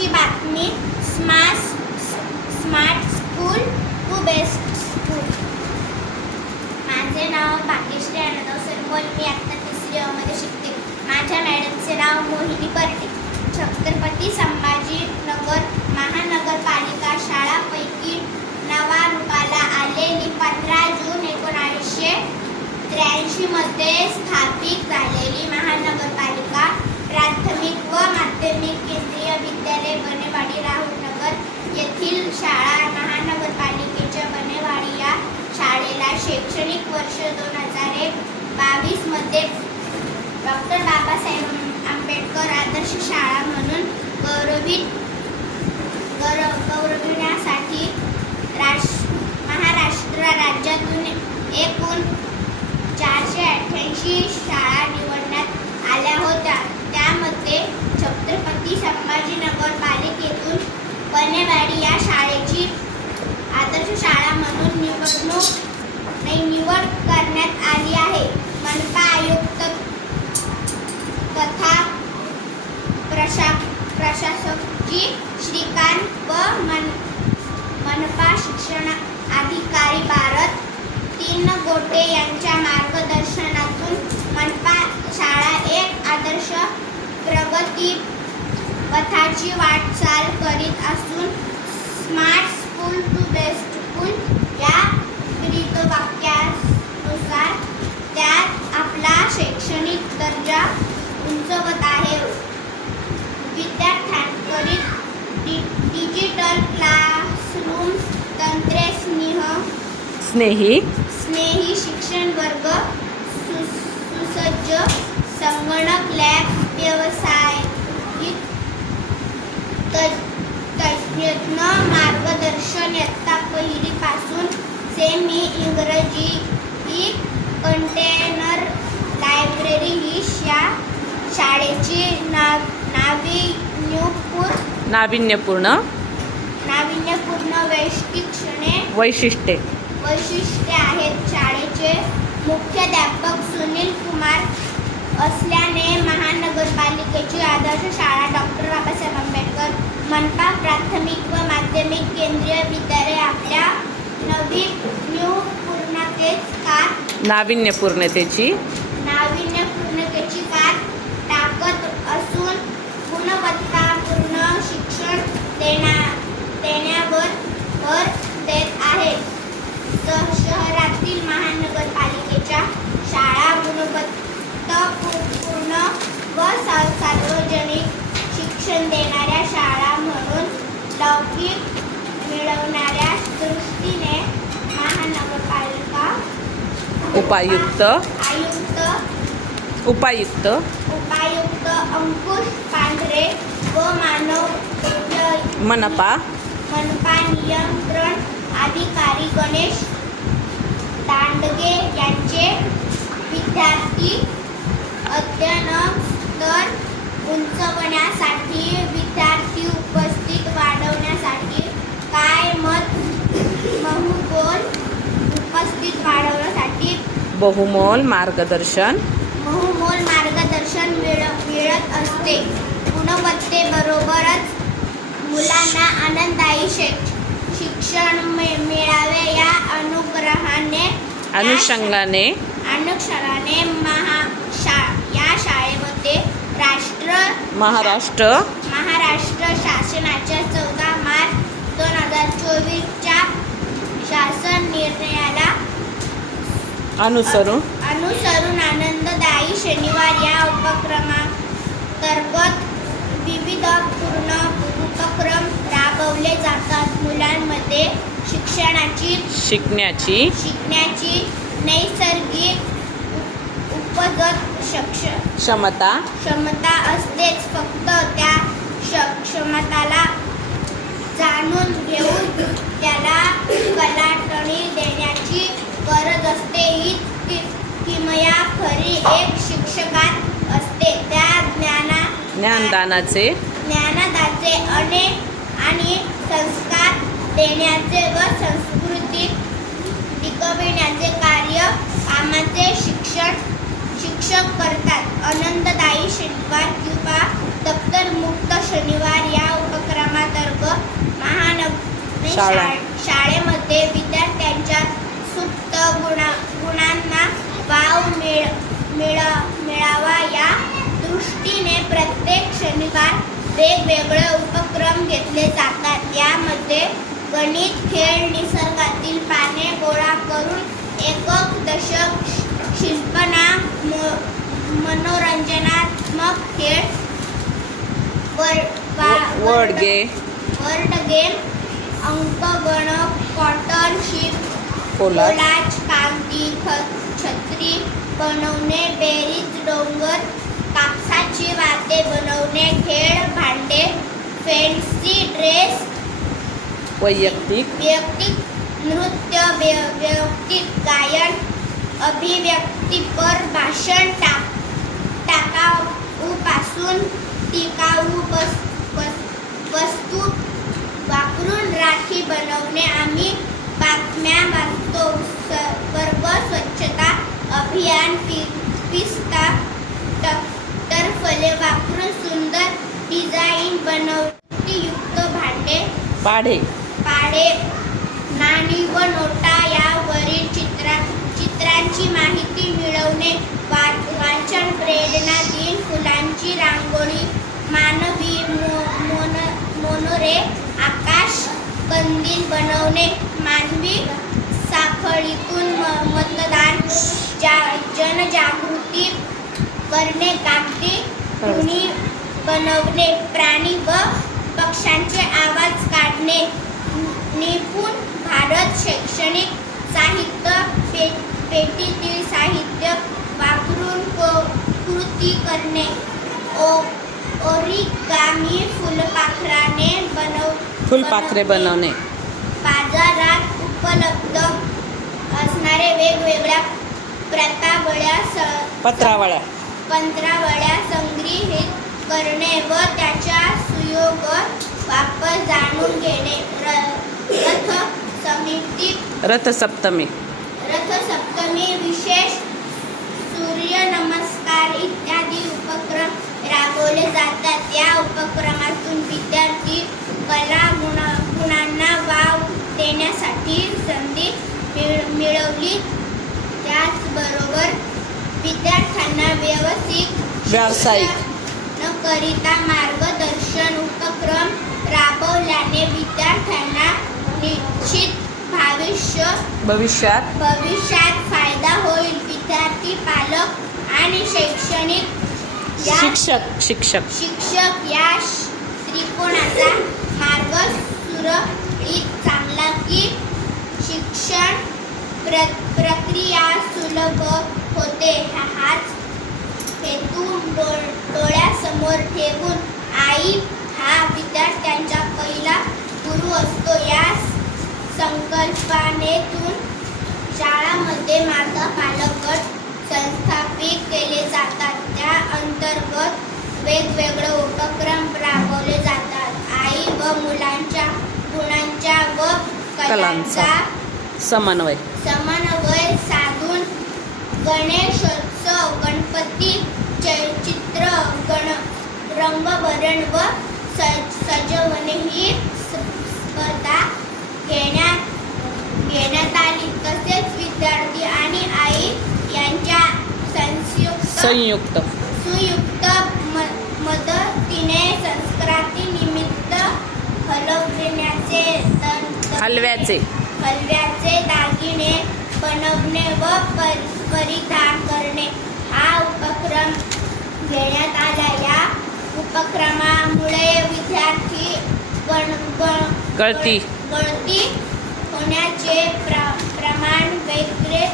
आजची बातमी smart smart school to best school. माझे नाव भाग्यश्री आनंदराव सरपोल मी आत्ता तिसरी शिकते. माझ्या मॅडमचे नाव मोहिनी पर्टे. छत्रपती संभाजीनगर महानगरपालिका शाळापैकी नवारूपाला आलेली पंधरा जून एकोणावीसशे त्र्याऐंशीमध्ये स्थापित झालेली महानगरपालिका. प्राथमिक व माध्यमिक केंद्रीय विद्यालय बनेवाडी राहुलनगर येथील शाळा महानगरपालिकेच्या बनेवाडी या शाळेला शैक्षणिक वर्ष दोन हजार एक बावीसमध्ये डॉक्टर बाबासाहेब आंबेडकर आदर्श शाळा म्हणून गौरवित गौरव गौरविण्यासाठी राष्ट्र महाराष्ट्र राज्यातून एकूण छत्रपती संभाजीनगर पालिकेतून पनेवाडी या शाळेची आदर्श शाळा म्हणून निवडणूक नाही निवड करण्यात आली आहे. मनपा आयुक्त तथा प्रशा प्रशासकजी श्रीकांत व मन मनपा शिक्षण अधिकारी भारत तीन गोटे यांच्या मार्गदर्शनातून मनपा शाळा एक आदर्श प्रगती पथाची वाटचाल करीत असून smart school to best school या ब्रीदवाक्यानुसार त्यात आपला शैक्षणिक दर्जा उंचवत आहे. विद्यार्थ्यांकरीत डि डिजिटल क्लासरूम तंत्रे स्नेह स्नेही स्नेही शिक्षण वर्ग सु सुसज्ज संगणक लॅब व्यावसायिक त- तज्ज्ञ मार्गदर्शन इयत्ता पहिलीपासून सेमी इंग्रजी ही कंटेनर लायब्ररी ही शा शाळेची नाव नाविन्यपूर नाविन्यपूर्ण नाविन्यपूर्ण वैशिष्ट्ये वैशिष्ट्ये. वैशिष्ट्ये आहेत. शाळेचे मुख्याध्यापक सुनील कुमार असल्याने महानगरपालिकेची आदर्श शाळा डॉक्टर बाबासाहेब आंबेडकर मनपा प्राथमिक व माध्यमिक केंद्रीय विद्यालय आपल्या नवीन्यपूर्णतेच का नाविन्यपूर्णतेची. नाविन्यपूर्णतेची कात टाकत असून गुणवत्तापूर्ण शिक्षण देण्या देण्यावर भर देत आहे श- शहरातील महानगरपालिकेच्या शाळा गुणवत्तापूर्ण व सा- सार्वजनिक शिक्षण देणाऱ्या शाळा म्हणून लौकिक मिळवणाऱ्या दृष्टीने महानगरपालिका उपायुक्त. आयुक्त उपायुक्त. उपायुक्त अंकुश पांढरे व मानव मनपा. मनपा नियंत्रण अधिकारी गणेश दांडगे यांचे विद्यार्थी अध्ययन स्तर उंचवण्यासाठी बहुमोल मार्गदर्शन. बहुमोल मार्गदर्शन मिळ मिळत असते. गुणवत्तेबरोबरच मुलांना आनंददायी शिक शिक्षण मि- मिळावे या अनुग्रहाने अनुषंगाने. अनुक्षराने महा शा या शाळेमध्ये राष्ट्र महाराष्ट्र. महाराष्ट्र शासनाच्या चौदा मार्च दोन हजार चोवीसच्या शासन निर्णयाला अनुसरून. अनुसरून आनंददायी शनिवार या उपक्रमांतर्गत विविध पूर्ण उपक्रम राबवले जातात. मुलांमध्ये शिक्षणाची शिकण्याची शिकण्याची नैसर्गिक उप- उपजत शक्ष क्षमता. क्षमता असतेच. फक्त त्या क्ष क्षमताला जाणून घेऊन त्याला देण्याची गरज असते. ही किमया खरी एक शिक्षकात असते. त्या ज्ञाना ज्ञानदानाचे ज्ञानदाचे अनेक आणि संस्कार देण्याचे व संस्कृतीत टिकविण्याचे कार्य कामाचे शिक्षण शिक्षक करतात. आनंददायी शनिवार किंवा दप्तर मुक्त शनिवार या उपक्रम शाळा. शा- शाळेमध्ये विद्यार्थ्यांच्या सुप्त गुणा गुणांना वाव मिळ मिळ मिळावा या दृष्टीने प्रत्येक शनिवार वेगवेगळे उपक्रम घेतले जातात. यामध्ये गणित खेळ निसर्गातील पाने गोळा करून एकक दशक शिल्पना मनोरंजनात्मक खेळ वर्ड गे वर्ड गेम अंकगण कॉटन शीट कोलाज. कागदी छत्री बनवणे बेरीज डोंगर कापसाची वाते बनवणे खेळ भांडे फॅन्सी ड्रेस वैयक्तिक. वैयक्तिक नृत्य व्य- वैयक्तिक गायन अभिव्यक्तीपर भाषण टाक टाकाऊपासून टिकाऊ वस वस- वस्तू वापरून राखी बनवणे. आम्ही पाढे पाडे नाणी व नोटा यावरील चित्रा चित्रांची माहिती मिळवणे वाचन प्रेरणा दिन फुलांची रांगोळी मानवी मो मोन मोनोरे आकाश कंदील बनवणे मानवी साखळीतून मतदान जा जनजागृती करणे कागदी कुणी बनवणे प्राणी व पक्ष्यांचे आवाज काढणे. निपुण भारत शैक्षणिक साहित्य पे पेटीतील साहित्य वापरून कृती करणे. ओ ओरिगामी फुलपाखराने बनव फुलपाखरे बनवणे. बाजारात उपलब्ध असणारे वेगवेगळ्या प्रतावळ्या स पत्रावळ्या. पंधरावळ्या संग्रहित करणे व त्याचा सुयोग वापर जाणून घेणे. रथ समिती रथसप्तमी. रथसप्तमी विशेष सूर्यनमस्कार इत्यादी उपक्रम राबवले जातात. या उपक्रमातून विद्यार्थी कला गुण गुणांना वाव देण्यासाठी संधी मिळ मिळवली. त्याचबरोबर विद्यार्थ्यांना व्यवसायिक. व्यावसायिक. न करिता मार्गदर्शन उपक्रम राबवल्याने विद्यार्थ्यांना निश्चित भविष्य भविष्यात. भविष्यात फायदा होईल. विद्यार्थी पालक आणि शैक्षणिक या शिक्षक शिक्षक. शिक्षक या श- त्रिकोणाचा मार्ग सुरळीत चांगला की शिक्षण प्र प्रक्रिया सुलभ होते. हा- हाच हेतू डो डोळ्यासमोर ठेवून आई हा विद्यार्थ्यांचा पहिला गुरु असतो. या संकल्पनेतून शाळामध्ये माता पालक गट संस्थापित केले जातात. त्या अंतर्गत वेगवेगळे उपक्रम राबवले जातात. आई व मुलांच्या गुणांच्या व कलांचा. समन्वय. समन्वय साधून गणेशोत्सव गणपती च- चित्र गण रंगभरण व सजवणे ही स्पर्धा घेण्यात घेण्यात आली. तसेच विद्यार्थी आणि आई यांच्या संयुक्त संयुक्त. सुयुक्त म- मदतीने संस्कृती निमित्त हलवण्याचे हलव्याचे. हलव्याचे दागिने बनवणे व पर परिधान करणे. हा उपक्रम घेण्यात आला. या उपक्रमामुळे विद्यार्थी गण गळती. गळती होण्याचे प्र प्रमाण वेगळे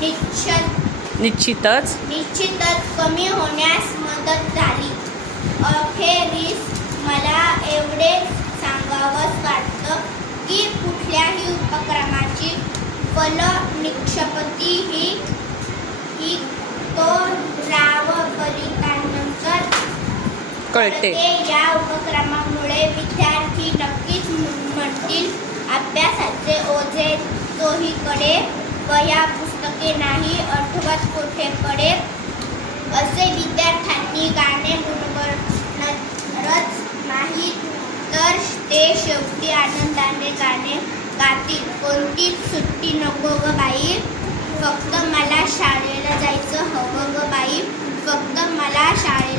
निश्चित निश्चितच निश्चितच कमी होण्यास मदत झाली अखेरीस मला एवढेच सांगावंच वाटतं की कुठल्याही उपक्रमाची फल निक्षपती ही ही तो राव फलितांनंतर कळते. या उपक्रमामुळे विद्यार्थी नक्कीच म्हणतील अभ्यासाचे ओझे तोहीकडे वह्या पुस्तके नाही आठवत कोठे पडे? असे विद्यार्थ्यांनी गाणे गुणगणरच नाही तर ते शेवटी आनंदाने गाणे गातील कोणतीच सुट्टी नको ग बाई फक्त मला शाळेला जायचं हवं ग बाई फक्त मला शाळे